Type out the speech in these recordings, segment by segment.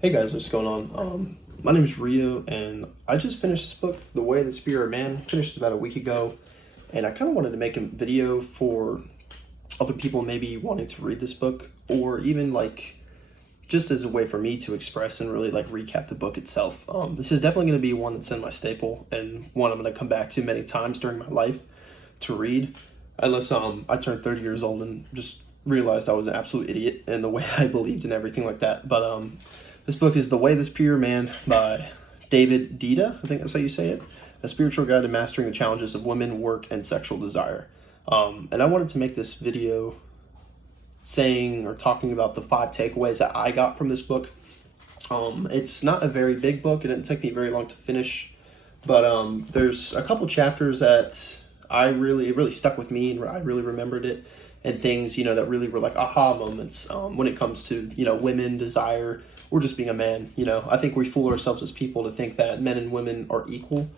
Hey guys, what's going on? My name is Rio, and I just finished this book, The Way of the Superior Man. Finished it about a week ago, and I kind of wanted to make a video for other people maybe wanting to read this book, or even like just as a way for me to express and really like recap the book itself. This is definitely going to be one that's in my staple and one I'm going to come back to many times during my life to read, unless I turned 30 years old and just realized I was an absolute idiot in the way I believed and everything like that. But this book is The Way of the Superior Man by David Deida. I think that's how you say it. A spiritual guide to mastering the challenges of women, work, and sexual desire. And I wanted to make this video saying or talking about the 5 takeaways that I got from this book. It's not a very big book. It didn't take me very long to finish, but there's a couple chapters that it really stuck with me, and I really remembered it, and things that really were like aha moments when it comes to women, desire, or just being a man. I think we fool ourselves as people to think that men and women are equal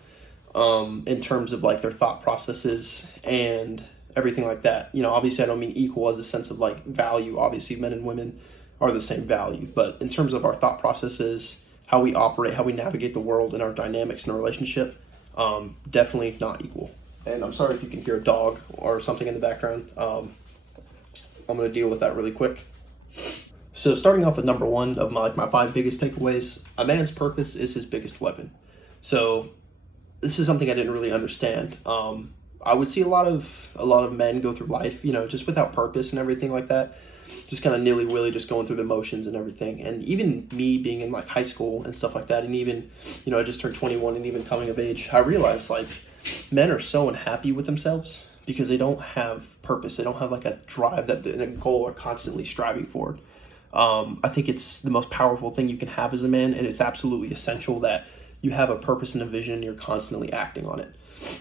in terms of like their thought processes and everything like that. Obviously I don't mean equal as a sense of like value. Obviously men and women are the same value, but in terms of our thought processes, how we operate, how we navigate the world, and our dynamics in a relationship, definitely not equal. And I'm sorry if you can hear a dog or something in the background. I'm going to deal with that really quick. So starting off with number one of my 5 biggest takeaways: a man's purpose is his biggest weapon. So this is something I didn't really understand. I would see a lot of men go through life, just without purpose and everything like that, just kind of nilly-willy, just going through the motions and everything. And even me being in like high school and stuff like that, and even I just turned 21, and even coming of age, I realized like men are so unhappy with themselves because they don't have purpose. They don't have like a drive and a goal are constantly striving for. I think it's the most powerful thing you can have as a man, and it's absolutely essential that you have a purpose and a vision and you're constantly acting on it.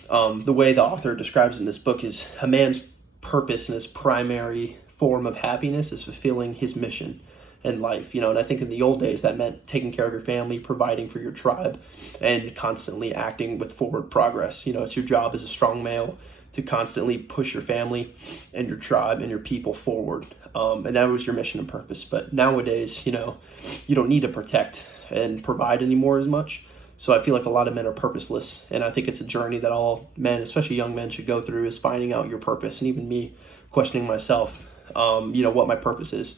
The way the author describes it in this book is a man's purpose and his primary form of happiness is fulfilling his mission in life. And I think in the old days that meant taking care of your family, providing for your tribe, and constantly acting with forward progress. It's your job as a strong male to constantly push your family and your tribe and your people forward. And that was your mission and purpose. But nowadays, you don't need to protect and provide anymore as much. So I feel like a lot of men are purposeless, and I think it's a journey that all men, especially young men, should go through, is finding out your purpose, and even me questioning myself, what my purpose is.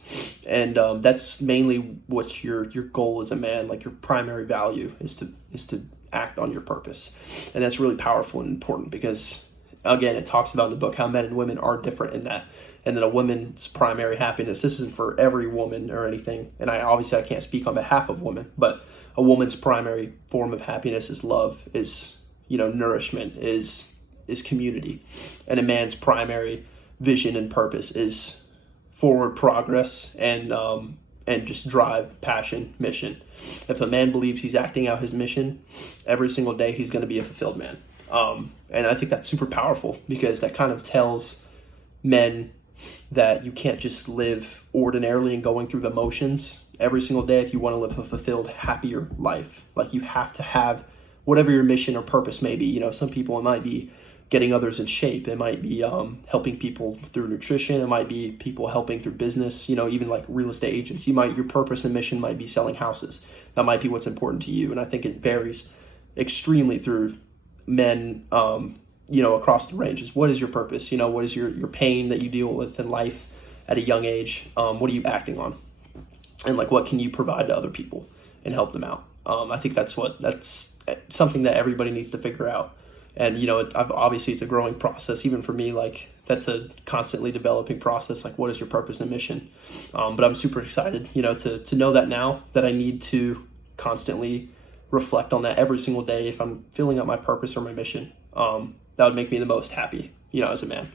And that's mainly what your goal as a man, like your primary value is to act on your purpose. And that's really powerful and important because, again, it talks about in the book how men and women are different in that. And then a woman's primary happiness, this isn't for every woman or anything, and I can't speak on behalf of women, but a woman's primary form of happiness is love, is nourishment, is community. And a man's primary vision and purpose is forward progress and just drive, passion, mission. If a man believes he's acting out his mission every single day, he's going to be a fulfilled man. And I think that's super powerful because that kind of tells men that you can't just live ordinarily and going through the motions every single day if you want to live a fulfilled, happier life. Like, you have to have whatever your mission or purpose may be. Some people, it might be getting others in shape. It might be helping people through nutrition. It might be people helping through business, even like real estate agents. Your purpose and mission might be selling houses. That might be what's important to you. And I think it varies extremely through men, across the ranges. What is your purpose? What is your pain that you deal with in life at a young age? What are you acting on? And like, what can you provide to other people and help them out? I think that's something that everybody needs to figure out. And, obviously it's a growing process. Even for me, like, that's a constantly developing process. Like, what is your purpose and mission? But I'm super excited, to know that now that I need to constantly reflect on that every single day. If I'm filling out my purpose or my mission, that would make me the most happy, as a man.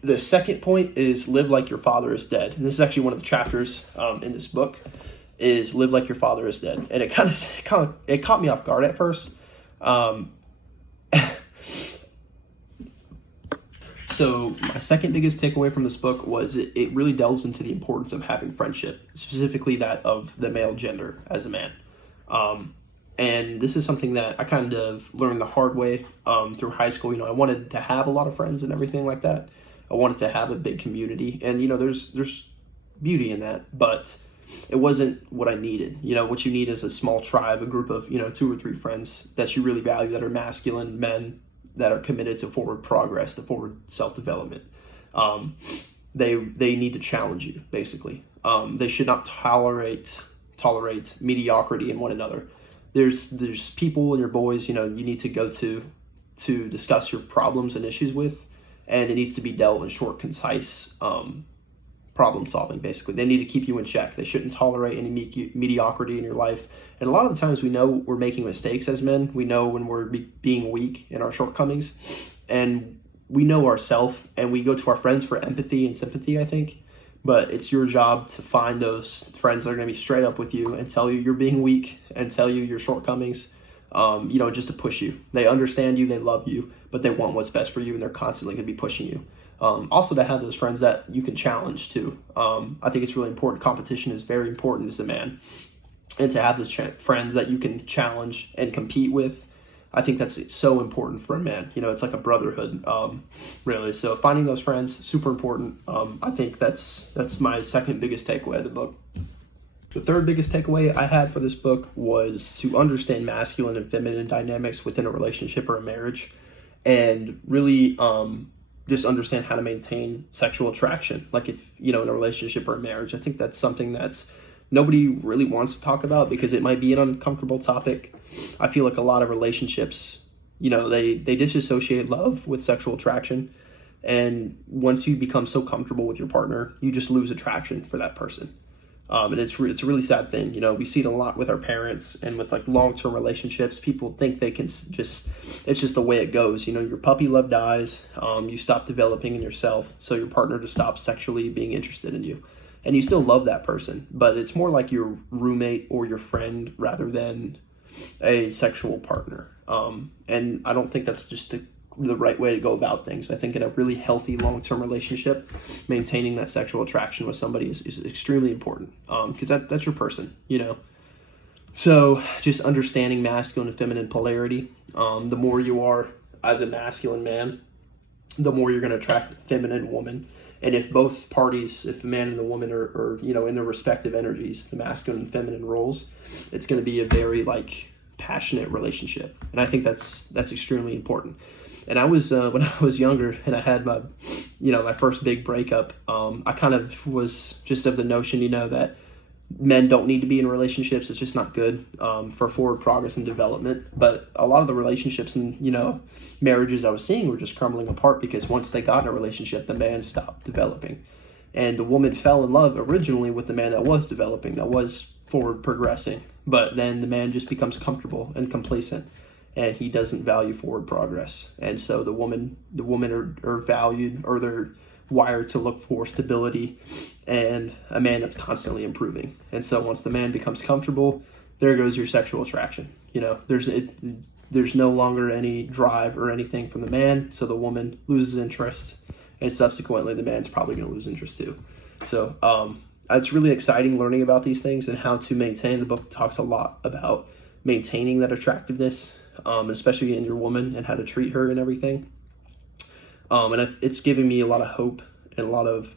The second point is live like your father is dead. And this is actually one of the chapters in this book, is live like your father is dead. And it it caught me off guard at first. So my second biggest takeaway from this book was it really delves into the importance of having friendship, specifically that of the male gender as a man. And this is something that I kind of learned the hard way through high school. I wanted to have a lot of friends and everything like that. I wanted to have a big community, and there's beauty in that, but it wasn't what I needed. You know, what you need is a small tribe, a group of, 2 or 3 friends that you really value, that are masculine men that are committed to forward progress, to forward self-development. They need to challenge you, basically. They should not tolerate mediocrity in one another. There's people and your boys, you need to go to discuss your problems and issues with, and it needs to be dealt in short, concise problem solving. Basically, they need to keep you in check. They shouldn't tolerate any mediocrity in your life. And a lot of the times we know we're making mistakes as men. We know when we're being weak in our shortcomings, and we know ourselves, and we go to our friends for empathy and sympathy, I think. But it's your job to find those friends that are going to be straight up with you and tell you you're being weak and tell you your shortcomings, just to push you. They understand you, they love you, but they want what's best for you, and they're constantly going to be pushing you. Also, to have those friends that you can challenge too. I think it's really important. Competition is very important as a man. And to have those friends that you can challenge and compete with, I think that's so important for a man. It's like a brotherhood, really. So finding those friends, super important. I think that's my second biggest takeaway of the book. The third biggest takeaway I had for this book was to understand masculine and feminine dynamics within a relationship or a marriage, and really just understand how to maintain sexual attraction. Like if, in a relationship or a marriage, I think that's something that's nobody really wants to talk about because it might be an uncomfortable topic. I feel like a lot of relationships, they disassociate love with sexual attraction. And once you become so comfortable with your partner, you just lose attraction for that person. And it's a really sad thing. We see it a lot with our parents and with like long-term relationships. People think they can it's just the way it goes. Your puppy love dies. You stop developing in yourself. So your partner just stops sexually being interested in you. And you still love that person, but it's more like your roommate or your friend rather than a sexual partner. And I don't think that's just the right way to go about things. I think in a really healthy long-term relationship, maintaining that sexual attraction with somebody is extremely important, because that's your person, So just understanding masculine and feminine polarity. The more you are as a masculine man, the more you're going to attract a feminine woman. And if both parties, if the man and the woman are in their respective energies, the masculine and feminine roles, it's going to be a very passionate relationship. And I think that's extremely important. And I was when I was younger and I had my my first big breakup, I kind of was just of the notion that men don't need to be in relationships. It's just not good for forward progress and development. But a lot of the relationships and marriages I was seeing were just crumbling apart because once they got in a relationship, the man stopped developing, and the woman fell in love originally with the man that was developing, that was forward progressing. But then the man just becomes comfortable and complacent, and he doesn't value forward progress. And so the women are valued, or they're wired to look for stability and a man that's constantly improving. And so once the man becomes comfortable, there goes your sexual attraction. There's no longer any drive or anything from the man, so the woman loses interest, and subsequently the man's probably going to lose interest too. So it's really exciting learning about these things and how to maintain. The book talks a lot about maintaining that attractiveness, especially in your woman, and how to treat her and everything. And it's giving me a lot of hope and a lot of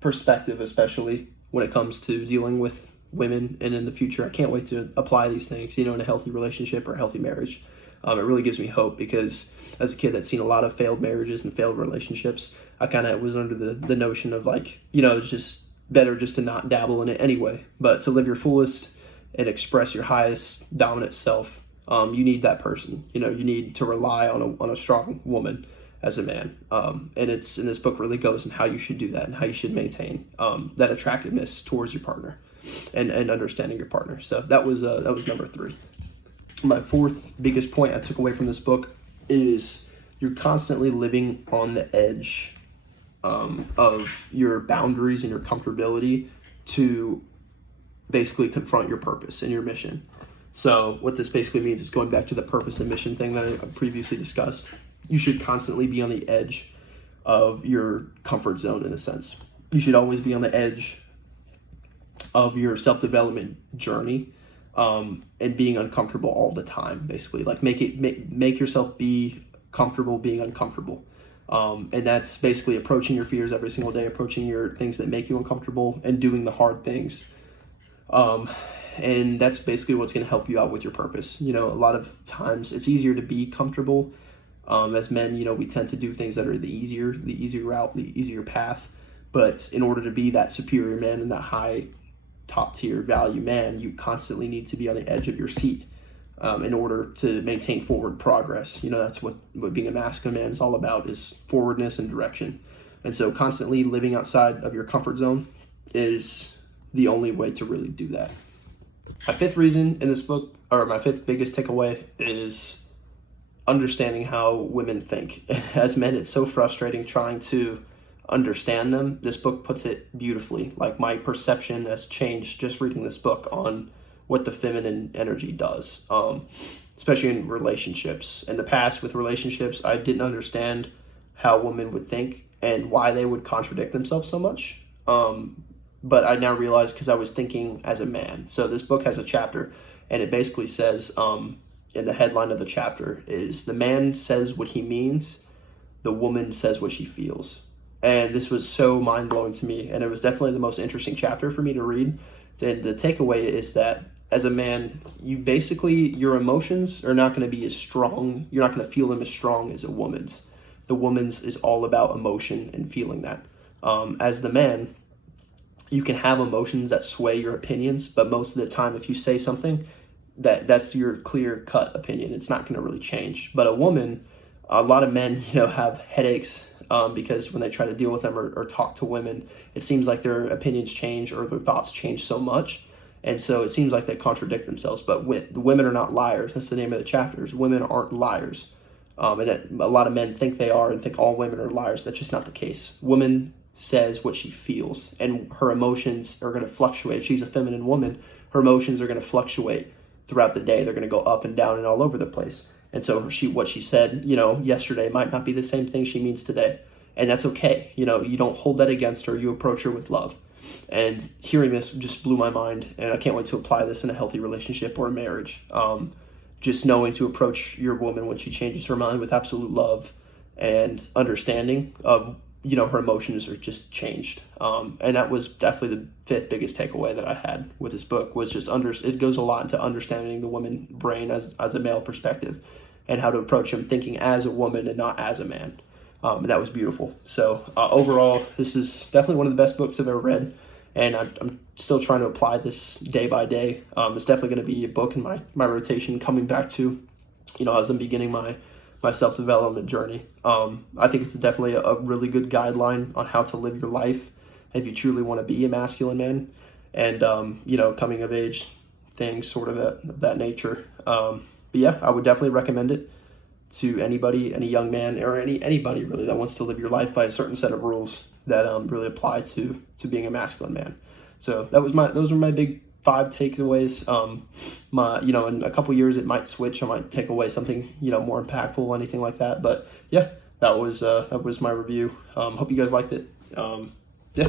perspective, especially when it comes to dealing with women and in the future. I can't wait to apply these things, in a healthy relationship or a healthy marriage. It really gives me hope because as a kid that's seen a lot of failed marriages and failed relationships, I kind of was under the notion of it's just better just to not dabble in it anyway, but to live your fullest and express your highest dominant self. You need that person, you need to rely on a strong woman as a man. And it's in this book really goes in how you should do that and how you should maintain that attractiveness towards your partner and understanding your partner. So that was number 3. My fourth biggest point I took away from this book is you're constantly living on the edge of your boundaries and your comfortability to basically confront your purpose and your mission. So what this basically means is going back to the purpose and mission thing that I previously discussed. You should constantly be on the edge of your comfort zone, in a sense. You should always be on the edge of your self-development journey, and being uncomfortable all the time, basically. Make yourself be comfortable being uncomfortable. And that's basically approaching your fears every single day, approaching your things that make you uncomfortable, and doing the hard things And that's basically what's going to help you out with your purpose. You know, a lot of times it's easier to be comfortable. As men, you know, we tend to do things that are the easier route, the easier path. But in order to be that superior man and that high top tier value man, you constantly need to be on the edge of your seat in order to maintain forward progress. You know, that's what being a masculine man is all about, is forwardness and direction. And so constantly living outside of your comfort zone is the only way to really do that. My fifth reason in this book, or my fifth biggest takeaway, is understanding how women think. As men, it's so frustrating trying to understand them. This book puts it beautifully. Like, my perception has changed just reading this book on what the feminine energy does, especially in relationships. In the past, with relationships, I didn't understand how women would think and why they would contradict themselves so much. But I now realize, because I was thinking as a man. So this book has a chapter, and it basically says, in the headline of the chapter is, the man says what he means, the woman says what she feels. And this was so mind-blowing to me, and it was definitely the most interesting chapter for me to read. And the takeaway is that as a man, you basically, your emotions are not going to be as strong, you're not going to feel them as strong as a woman's. The woman's is all about emotion and feeling that. As the man, you can have emotions that sway your opinions, but most of the time, if you say something, that's your clear-cut opinion. It's not going to really change. But a woman, a lot of men, you know, have headaches because when they try to deal with them or talk to women, it seems like their opinions change or their thoughts change so much. And so it seems like they contradict themselves. But the women are not liars. That's the name of the chapters. Women aren't liars. And a lot of men think they are and think all women are liars. That's just not the case. Woman says what she feels, and her emotions are going to fluctuate. If she's a feminine woman, her emotions are going to fluctuate throughout the day. They're going to go up and down and all over the place. And so what she said, you know, yesterday might not be the same thing she means today. And that's okay. You know, you don't hold that against her. You approach her with love. And hearing this just blew my mind. And I can't wait to apply this in a healthy relationship or a marriage. Just knowing to approach your woman when she changes her mind with absolute love and understanding of, you know, her emotions are just changed. And that was definitely the fifth biggest takeaway that I had with this book, was just it goes a lot into understanding the woman brain as a male perspective, and how to approach him thinking as a woman and not as a man. And that was beautiful. So overall, this is definitely one of the best books I've ever read. And I'm still trying to apply this day by day. It's definitely going to be a book in my rotation coming back to, you know, as I'm beginning my self-development journey. I think it's definitely a really good guideline on how to live your life if you truly want to be a masculine man, and you know, coming of age things sort of that nature. But yeah, I would definitely recommend it to anybody, any young man or anybody really that wants to live your life by a certain set of rules that really apply to being a masculine man. So those were my big 5 takeaways. You know, in a couple years it might switch. I might take away something, you know, more impactful, anything like that. But yeah, that was my review. Hope you guys liked it. Yeah.